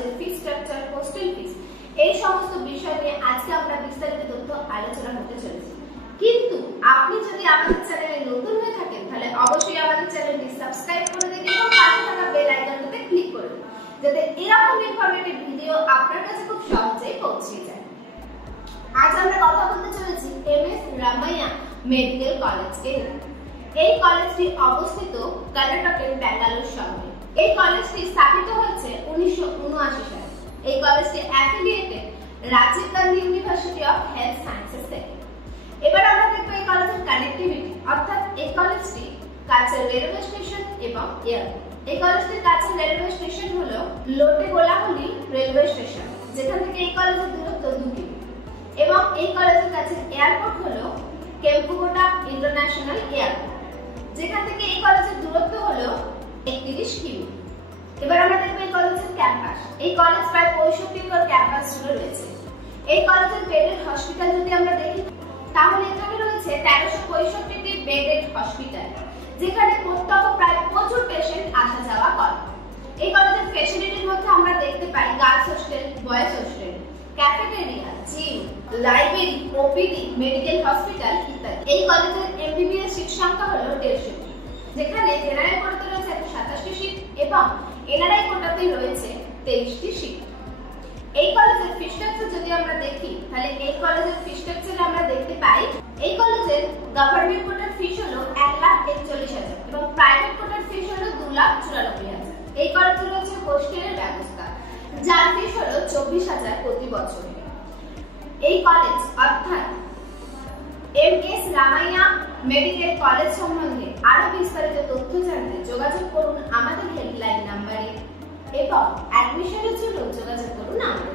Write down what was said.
কলেজের fee structure, hostel ফিস, এই সমস্ত বিষয় নিয়ে আজকে আমরা বিস্তারিত তথ্য আলোচনা করতে চলেছি। কিন্তু আপনি যদি আমাদের চ্যানেলে নতুন হয়ে থাকেন তাহলে অবশ্যই আমাদের চ্যানেলটি সাবস্ক্রাইব করে দিন এবং পাশে থাকা বেল আইকনটাতে ক্লিক করে দিন, যাতে এরকম ইনফরমেটিভ ভিডিও আপনার কাছে খুব সহজেই পৌঁছে যায়। আজ আমরা কথা বলতে চলেছি এমএস রামাইয়া মেডিকেল কলেজকে নিয়ে। এই কলেজটি অবস্থিত কর্ণাটকের ব্যাঙ্গালোর শহরে। এই কলেজটি স্থাপিত হয়েছে 1979 সালে। এই কলেজটি affiliated Rajiv Gandhi university of health sciences থেকে। এবার আমরা দেখব এই কলেজের কানেক্টিভিটি, অর্থাৎ এই কলেজটি কাছের রেলওয়ে স্টেশন এবং এয়ারপোর্ট। এই কলেজটির কাছের রেলওয়ে স্টেশন হলো লোটেগোলাহলি রেলওয়ে স্টেশন, যেখান থেকে এই কলেজের দূরত্ব 2 কিমি, এবং এই কলেজের কাছে এয়ারপোর্ট হলো কেম্পুগোডা ইন্টারন্যাশনাল এয়ারপোর্ট, যেখান থেকে এই কলেজের দূরত্ব হলো 31 কিমি। এবার আমরা দেখব এই কলেজের ক্যাম্পাস। এই কলেজ প্রায় 65 একর ক্যাম্পাস জুড়ে রয়েছে। এই কলেজের বেডেড হসপিটাল যদি আমরা দেখি তাহলে এখানে রয়েছে 1365টি বেডেড হসপিটাল, যেখানে প্রত্যহ প্রায় প্রচুর পেশেন্ট আসা যাওয়া করে। এই কলেজের ফ্যাসিলিটির মধ্যে আমরা দেখতে পাই girls hostel, boys hostel, cafeteria, gym, library, OPD, medical hospital ইত্যাদি। এই কলেজের এমবিবিএস সিট সংখ্যা হলো 150টি, যেখানে জেনারেল কোটাতে রয়েছে 127টি সিট এবং এনআরআই কোটাতে রয়েছে 23টি সিট। এই কলেজের ফি স্ট্রাকচার যদি আমরা দেখি তাহলে এই কলেজের ফি স্ট্রাকচারে আমরা দেখতে পাই এই কলেজের গভর্নমেন্ট কোটার ফিস হলো 1,41,000 এবং প্রাইভেট কোটার ফিস হলো 2,94,000। এই কলেজে রয়েছে হোস্টেলের ব্যবস্থা, যার ফিস হলো 24,000 প্রতি বছর। এই কলেজ অর্থাৎ এমএস রামাইয়া মেডিকেল কলেজ সম্বন্ধে আরো বিস্তারিত তথ্য জানতে যোগাযোগ করুন আমাদের হেল্পলাইন নম্বরে এবং অ্যাডমিশনের জন্য যোগাযোগ করুন আমাদের